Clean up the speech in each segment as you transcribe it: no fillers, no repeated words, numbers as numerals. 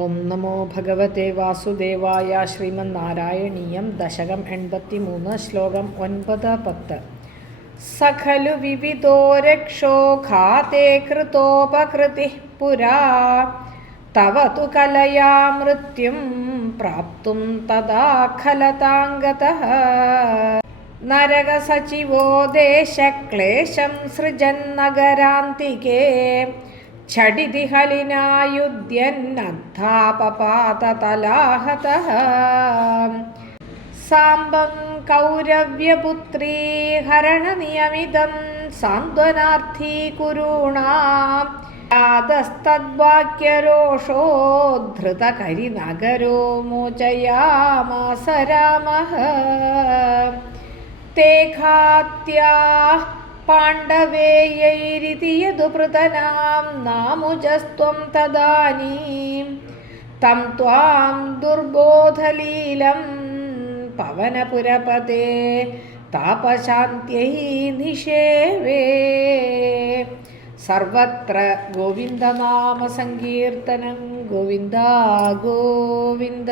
ഓം നമോ ഭഗവതേ വാസുദേവായ. ശ്രീമന്നാരായണീയം ദശകം 83 ശ്ലോകം 9-10. സഖലു വിവിധോ രക്ഷോ ഘാതേ കൃതോപകൃതി പുരാ തവ തു കലയാ മൃത്യും പ്രാപ്തും തദാ ഖലതാംഗതഃ നരകസചിവോ ദേശക്ലേശം സൃജന്നഗരാന്തികേ ഛടിതി ഹലിനായുധ്യന്നദ്ധാപപാതതലാഹതഃ സാംബം കൗരവ്യപുത്രീ ഹരണനിയമിതം സാന്ത്വനാർത്ഥീ കുരൂണാം യാതസ്തദ്വാക്യരോഷോദ്ധൃതകരിനഗരോ മോചയാമാസ രാമഃ തേ ഘാത്യാഃ പാണ്ഡവേയൈരിതി യദുപൃതനാം നാമുജസ്ത്വം തദാനീം തം ത്വാം ദുർബോധലീലം പവനപുരപതേ താപശാന്ത്यै നിഷേവേ. സർവത്ര ഗോവിന്ദനാമ സങ്കീർത്തനം. ഗോവിന്ദ ഗോവിന്ദ.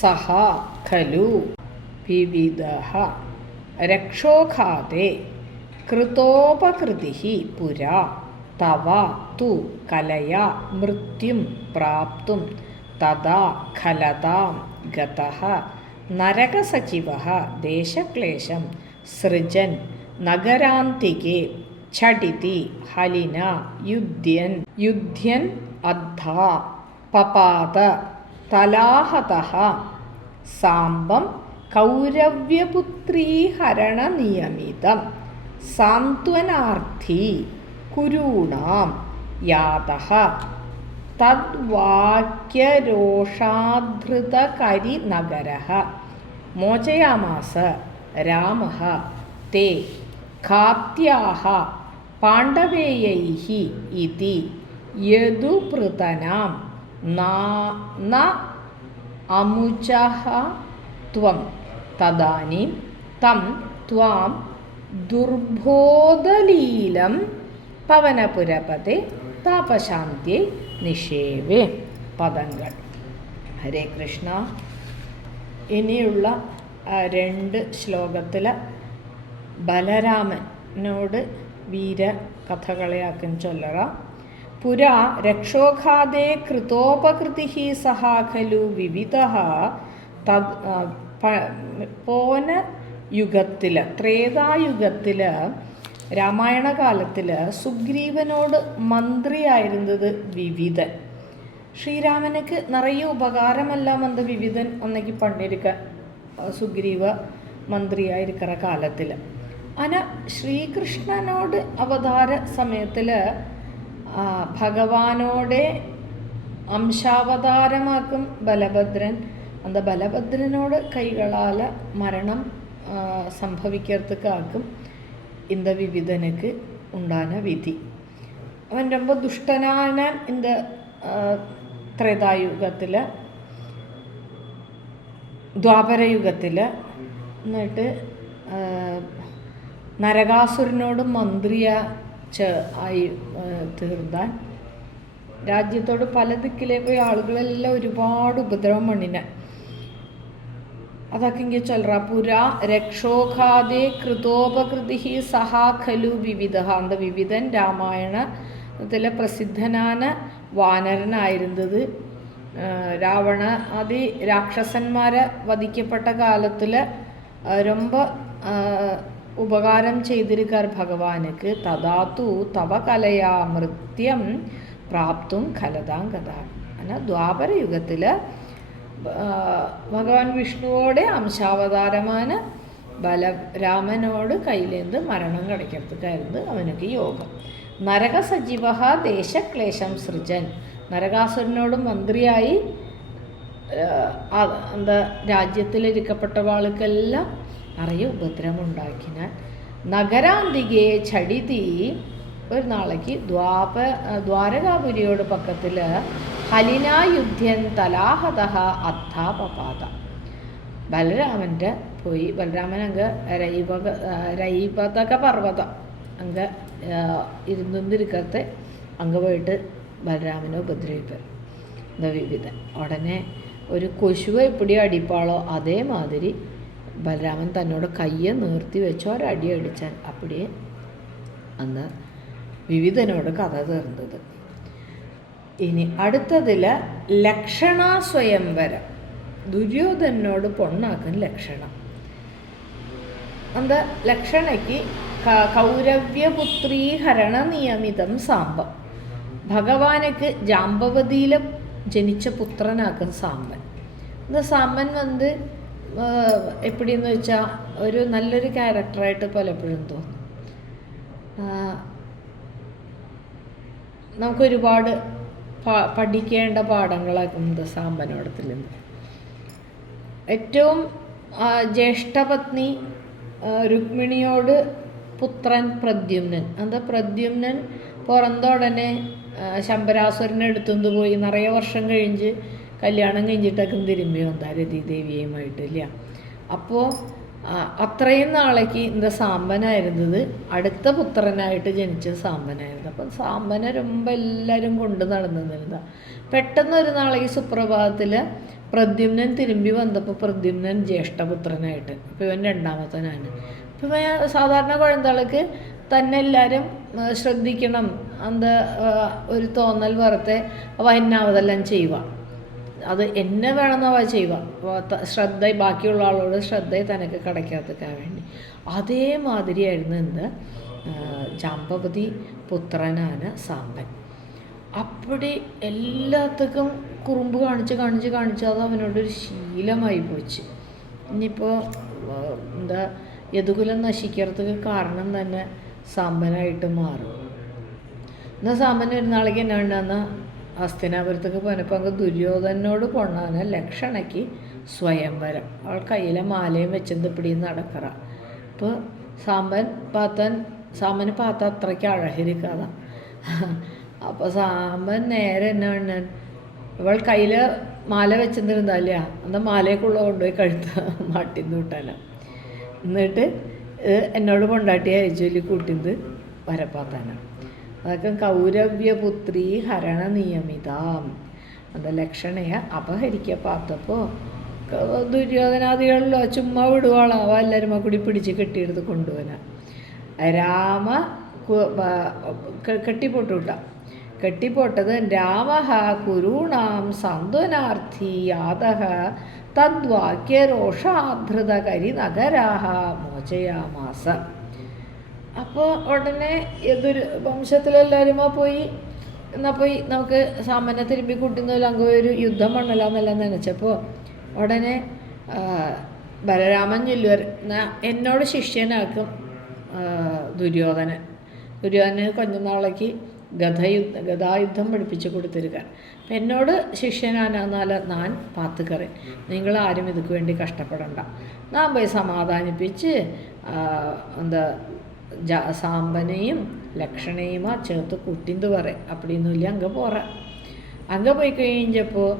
സഹ ഖലു വിവിധഃ രക്ഷോഘാതേ കൃതോപകൃതിഃ പുരാ തവ തു കലയാ മൃത്യും പ്രാപ്തും തദാ ഖലതാം ഗതഃ നരകസചിവഃ ദേശക്ലേശം സൃജൻ നഗരാന്തികേ ഛടിതി ഹലിനാ യുധ്യൻ അദ്ധാ പപാത തലാഹതഃ സാംബം കൗരവ്യപുത്രീ ഹരണനിയമിതം സാന്ത്വനാർത്ഥീ കുരൂണാം യാതഃ തദ്വാക്യരോഷാധൃതകരിനഗരഃ മോചയാമാസ രാമഃ തേ ഘാത്യാഃ പാണ്ഡവേയൈഃ ഇതി യദുപൃതനാം ന അമുചഃ ത്വം തദാനീം തം ത്വാം ദുർബോധലീലം പവനപുരപതേ താപശാന്ത്यै നിഷേവേ. പദങ്ങൾ. ഹരേ കൃഷ്ണ. ഇനിയുള്ള 2 ശ്ലോകത്തിൽ ബലരാമനോട് വീരകഥകളെയാക്കും ചൊല്ലറ. പുരാ രക്ഷോഘാതേ കൃതോപകൃതിഃ സഹാ ഖലു വിവിധഃ. പോന യുഗത്തിൽ, ത്രേതായുഗത്തിൽ, രാമായണ കാലത്തിൽ സുഗ്രീവനോട് മന്ത്രിയായിരുന്നത് വിവിധൻ. ശ്രീരാമനുക്ക് നിറയെ ഉപകാരമെല്ലാം വന്ന വിവിധൻ ഒന്നേക്ക് പണ്ടിരിക്ക സുഗ്രീവ മന്ത്രിയായിരിക്കുന്ന കാലത്തിൽ. അങ്ങനെ ശ്രീകൃഷ്ണനോട് അവതാര സമയത്തിൽ ഭഗവാനോടെ അംശാവതാരമാക്കും ബലഭദ്രൻ. அந்த பலபத்ரனோட கைகளால் மரணம் சம்பவிக்கிறதுக்காக்கும் இந்த விவிதனுக்கு உண்டான விதி. அவன் ரொம்ப துஷ்டனான இந்த ത്രേതായുഗത്തിൽ, ദ്വാപരയുഗത്തിൽ എന്നിട്ട് നരകാസുരനോട് ആയി തീർന്നാൻ രാജ്യത്തോട് പല ദിക്കിലെ പോയി ആളുകളെല്ലാം ഒരുപാട് ഉപദ്രവം മണ്ണിനെ. അതൊക്കെ ഇങ്ങനെ ചൊല്ലറ. പുരാ രക്ഷോഘാതേ കൃതോപകൃതിഃ സഹാ ഖലു വിവിധഃ. അന്ത വിവിധൻ രാമായണത്തിലെ പ്രസിദ്ധനാன വാനരനായിരുന്നത്. രാവണ ആദി രാക്ഷസന്മാരെ വധിക്കപ്പെട്ട കാലത്തിൽ ரொம்ப ഉപകാരം ചെയ്തിരിക്കാർ ഭഗവാനുക്ക്. തദാതു തവ കലയാ മൃത്യം പ്രാപ്തും ഖലതാം ഗതാ. അങ്ങനെ ദ്വാപരയുഗത്തിൽ ഭഗവാൻ വിഷ്ണുവോടെ അംശാവതാരമാണ് ബലരാമനോട് കയ്യിലേന്ത് മരണം കിടക്കത്തുകായിരുന്നു അവനക്ക് യോഗം. നരകസജീവ ദേശക്ലേശം സൃജൻ. നരകാസുരനോട് മന്ത്രിയായി എന്താ രാജ്യത്തിലിരിക്കപ്പെട്ട ആൾക്കെല്ലാം നിറയെ ഉപദ്രവമുണ്ടാക്കിനാൽ നഗരാന്തികെ ഛടിതി. ഒരു നാളേക്ക് ദ്വാരകാപുരിയോട് പക്കത്തിൽ ഹലിനായുധ്യൻ തലാഹതഃ അദ്ധാപപാത. ബലരാമൻ്റെ പോയി. ബലരാമൻ അങ്ങ് രൈപതക പർവ്വതം അങ്ങ് ഇരുന്നിരിക്കത്തെ അങ്ങ് പോയിട്ട് ബലരാമനെ ഉപദ്രവിപ്പൻ. എന്താ വിവിധൻ. ഉടനെ ഒരു കൊശുവ എപ്പിടി അടിപ്പാളോ അതേമാതിരി ബലരാമൻ തന്നോട് കയ്യെ നിർത്തി വെച്ച് ഒരടി അടിച്ചാൽ അപ്പടിയെ അന്ന് വിവിധനോട് കഥ തീർന്നത്. ഇനി അടുത്തതിൽ ലക്ഷണ സ്വയംവരം. ദുര്യോധനോട് പൊണ്ണാക്കും ലക്ഷണം. എന്താ ലക്ഷണയ്ക്ക് കൗരവ്യപുത്രീഹരണ നിയമിതം സാമ്പം. ഭഗവാനുക്ക് ജാമ്പവതിയിൽ ജനിച്ച പുത്രനാക്കും സാമ്പൻ. இந்த സാമ്പൻ വന്ന് എപ്പിടിയെന്ന് വെച്ചാൽ ഒരു നല്ലൊരു ക്യാരക്ടറായിട്ട് പലപ്പോഴും തോന്നും. നമുക്കൊരുപാട് പഠിക്കേണ്ട പാഠങ്ങളാക്കും ഇത് സാമ്പനോടത്തിൽ നിന്ന്. ഏറ്റവും ജ്യേഷ്ഠപത്നി രുക്മിണിയോട് പുത്രൻ പ്രദ്യുമ്നൻ. എന്താ പ്രദ്യുമ്നൻ പിറന്ന ഉടനെ ശമ്പരാസുരനെ എടുത്തുകൊണ്ട് പോയി. നിറയെ വർഷം കഴിഞ്ഞ് കല്യാണം കഴിഞ്ഞിട്ടൊക്കെ തിരുമ്പി വന്നാ രതിദേവിയുമായിട്ടില്ല. അപ്പോൾ അത്രയും നാളേക്ക് இந்த സാമ്പനായിരുന്നത് അടുത്ത പുത്രനായിട്ട് ജനിച്ച സാമ്പനായിരുന്നു. അപ്പം സാമ്പനെ ரொம்ப എല്ലാവരും കൊണ്ട് നടന്നിരുന്നതാ. പെട്ടെന്നൊരു നാളേക്ക് സുപ്രഭാതത്തിൽ പ്രദ്യുമ്നൻ തിരുമ്പി വന്നപ്പോൾ പ്രദ്യുമ്നൻ ജ്യേഷ്ഠപുത്രനായിട്ട്. അപ്പോൾ ഇവൻ രണ്ടാമത്തനാണ്. ഇപ്പം സാധാരണ കുഴന്താൾക്ക് തന്നെ എല്ലാവരും ശ്രദ്ധിക്കണം എന്താ ഒരു തോന്നൽ വെറുതെ വന്നാവതെല്ലാം ചെയ്യുക. അത് എന്നെ വേണമെന്നവ ചെയ്യുക. ശ്രദ്ധ ബാക്കിയുള്ള ആളോട് ശ്രദ്ധ തനക്ക് കടയ്ക്കാത്തക്കാൻ വേണ്ടി. അതേമാതിരിയായിരുന്നു എന്ത് ജാമ്പവതി പുത്രനാണ് സാമ്പൻ. അപ്പടി എല്ലാത്തക്കും കുറുമ്പ് കാണിച്ച് അത് അവനോടൊരു ശീലമായി പോച്ച്. ഇനിയിപ്പോൾ എന്താ യദുകുലം നശിக்கிறதுக்கு കാരണം തന്നെ സാമ്പനായിട്ട് മാറും. എന്നാൽ സാമ്പൻ ഒരു നാളേക്ക് എന്നാ ഉണ്ടാകുന്ന ഹസ്തിനാപുരത്തേക്ക് പോയപ്പോൾ അങ്ങ് ദുര്യോധനോട് കൊണ്ടാണ് ലക്ഷണയ്ക്ക് സ്വയംവരം. അവൾ കയ്യിലെ മാലയും വെച്ചത് പിടിയും നടക്കറ. ഇപ്പോൾ സാമ്പന് പാത്ത അത്രയ്ക്ക് അഴകരിക്കാത. അപ്പോൾ സാമ്പൻ നേരെ എന്നാ വേണ്ട അവൾ കയ്യിൽ മാല വെച്ചിരുന്നിരുന്നല്ല എന്നാൽ മാലയൊക്കെയുള്ള കൊണ്ടുപോയി കഴുത്ത് മാട്ടിന്ന് വിട്ടാല. എന്നിട്ട് എന്നോട് കൊണ്ടാട്ടി അയച്ചൊല്ലി കൂട്ടിയത് വരപ്പാത്താനാണ്. അതൊക്കെ കൗരവ്യപുത്രി ഹരണ നിയമിതാം. അത് ലക്ഷണയെ അപഹരിക്കുക പാത്തപ്പോൾ ദുര്യോധനാദികളിലോ ചുമ്മാ വിടുവാളോ അവ എല്ലാവരും കൂടി പിടിച്ച് കെട്ടിയെടുത്ത് കൊണ്ടുപോകാൻ. രാമ കെട്ടിപ്പോട്ടുവിട്ട കെട്ടിപ്പോട്ടത് രാമഹ കുരുണാം സാന്ത്വനാർത്ഥി യാതഃ തദ്വാക്യരോഷാധൃത കരിനഗരാഹ മോചയാമാസ. അപ്പോൾ ഉടനെ ഏതൊരു വംശത്തിലെല്ലാവരും പോയി എന്നാൽ പോയി നമുക്ക് സാമാന്യ തിരുമ്പി കൂട്ടുന്നതിൽ അങ്ങ് ഒരു യുദ്ധം പണലാന്നെല്ലാം നനച്ചപ്പോൾ ഉടനെ ബലരാമൻ ചൊല്ലുവർ എന്നോട് ശിഷ്യനാക്കും ദുര്യോധനന് കൊഞ്ഞ നാളേക്ക് ഗതായുദ്ധം പഠിപ്പിച്ച് കൊടുത്തിരിക്കാൻ. അപ്പം എന്നോട് ശിഷ്യനാണെന്നാൽ ഞാൻ പാത്തുകറി നിങ്ങളാരും ഇതൊക്കെ വേണ്ടി കഷ്ടപ്പെടണ്ട. ഞാൻ പോയി സമാധാനിപ്പിച്ച് എന്താ സാമ്പനെയും ലക്ഷണയുമാ ചേർത്ത് കുട്ടിന്ത് പറയും. അപ്പടിയൊന്നുമില്ല അങ്ങ് അങ്ങ് പോയി കഴിഞ്ഞപ്പോൾ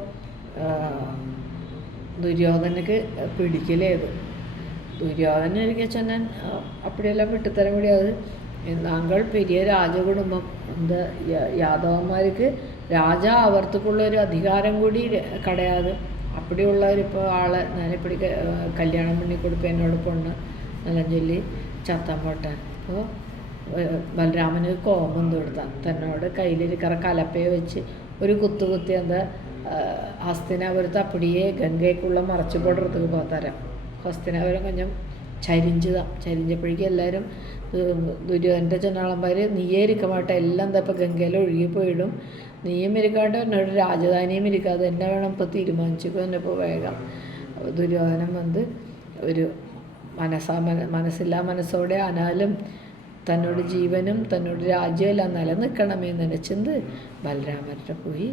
ദുര്യോധനക്ക് പിടിക്കലേത്. ദുര്യോധന ഒരിക്കൽ ചെന്നാൻ അപ്പടിയെല്ലാം വിട്ടുതരാൻ കൂടിയത് താങ്കൾ പെരിയ രാജകുടുംബം എന്താ യാദവന്മാർക്ക് രാജാ അവർക്കുള്ളൊരു അധികാരം കൂടി കടയാതെ അപ്പടിയുള്ളവരിപ്പോൾ ആളെ ഞാനിപ്പടി കല്യാണം പണി കൊടുപ്പോൾ എന്നോട് പൊണ്ണ് എല്ലാം ചൊല്ലി ചത്താൻ പോട്ടെ. അപ്പോൾ ബലരാമന് കോപം തൊടുത്താൻ തന്നോട് കയ്യിലിരിക്കറ കലപ്പയെ വെച്ച് ഒരു കുത്തി എന്താ ഹസ്തിനാപുരത്ത് അപ്പടിയെ ഗംഗയ്ക്കുള്ള മറച്ചു പോടത്തേക്ക് പോത്തരാം. ഹസ്തിനാപുരം കൊഞ്ചം ചരിഞ്ചപ്പോഴേക്കും എല്ലാവരും ദുര്യോധൻ്റെ ചെന്നാളന്മാർ നീയേ ഇരിക്കമാട്ടെ എല്ലാം എന്താ ഇപ്പം ഗംഗയിൽ ഒഴുകിപ്പോയിടും. നീയും ഇരിക്കാണ്ട് എന്നോട് രാജധാനിയും ഇരിക്കാതെ എന്നെ വേണം ഇപ്പോൾ തീരുമാനിച്ചപ്പോൾ എന്നെ ഇപ്പോൾ വേഗം. ദുര്യോധനം വന്ന് ഒരു മനസ്സില്ലാ മനസ്സോടെ ആനാലും തന്നോട് ജീവനും തന്നോട് രാജ്യമെല്ലാം നിലനിൽക്കണമേ നനച്ചെന്ത് ബലരാമരുടെ പോയി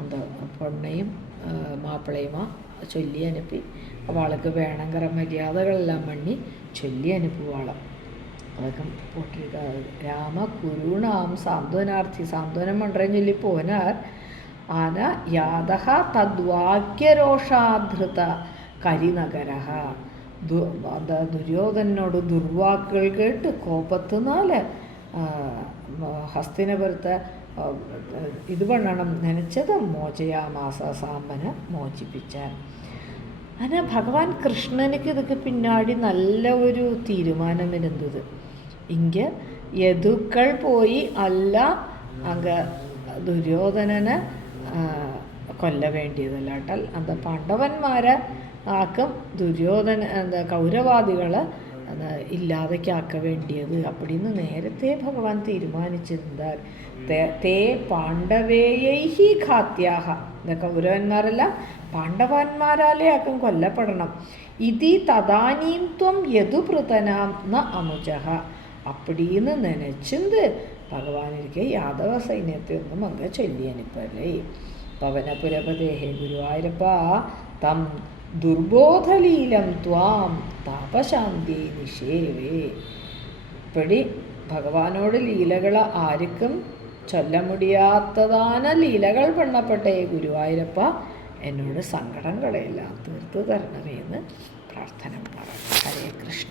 എന്താ പൊണ്ണയും മാപ്പിളയുമാ ചൊല്ലി അനുപ്പി അവൾക്ക് വേണങ്കര മര്യാദകളെല്ലാം മണ്ണി ചൊല്ലി അനുപ്പുവാളം. അതൊക്കെ പൊട്ടിരിക്ക രാമ കുരുണാം സാന്ത്വനാർത്ഥി സാന്ത്വനം മണ്ടരം ചൊല്ലി പോനാർ ആന യാതഹ തദ്വാക്യരോഷാധൃത കരിനഗരഹ. ദുര്യോധനോട് ദുർവാക്കുകൾ കേട്ട് കോപത്തുനാല് ഹസ്തിനപുരത്തെ ഇത് பண்ணണം നനച്ചത് മോചയാമാസ സാമ്പന മോചിപ്പിച്ചാൽ. അങ്ങനെ ഭഗവാൻ കൃഷ്ണനുക്ക് ഇതൊക്കെ പിന്നാടി നല്ല ഒരു തീരുമാനം വരുന്നത്. ഇങ്ങ് യദുക്കൾ പോയി അല്ല അങ്ങ് ദുര്യോധനനെ കൊല്ല വേണ്ടിയതല്ല കേട്ടാൽ അത് പാണ്ഡവന്മാരെ ആക്കും ദുര്യോധന കൗരവാദികളെ ഇല്ലാതെക്കാക്ക വേണ്ടിയത് அப்படின்னு നേരത്തെ ഭഗവാൻ തീരുമാനിച്ചിരുന്നാൽ തേ പാണ്ഡവേയൈഹി ഘാത്യാഹ കൗരവന്മാരെല്ലാം പാണ്ഡവന്മാരാലേ ആക്കും കൊല്ലപ്പെടണം. ഇതി തദാനീം ത്വം യദുപൃതനാം ന അമുജഹ அப்படின்னு നനച്ചിന്ത് ഭഗവാനിരിക്കെ യാദവ സൈന്യത്തെ ഒന്നും അങ്ങ് ചൊല്ലിയനിപ്പല്ലേ. പവനപുരപദേഹേ ഗുരുവായൂരപ്പ തം ദുർബോധലീലം ത്വാം താപശാന്തി നിഷേവേ. ഇപ്പടി ഭഗവാനോട് ലീലകൾ ആർക്കും ചൊല്ല മുടിയാത്തതാന ലീലകൾ പണ്ണപ്പെട്ടേ ഗുരുവായൂരപ്പ എന്നോട് സങ്കടങ്ങളെല്ലാം തീർത്തു തരണമേ എന്ന് പ്രാർത്ഥന പറഞ്ഞു. ഹരേ കൃഷ്ണ.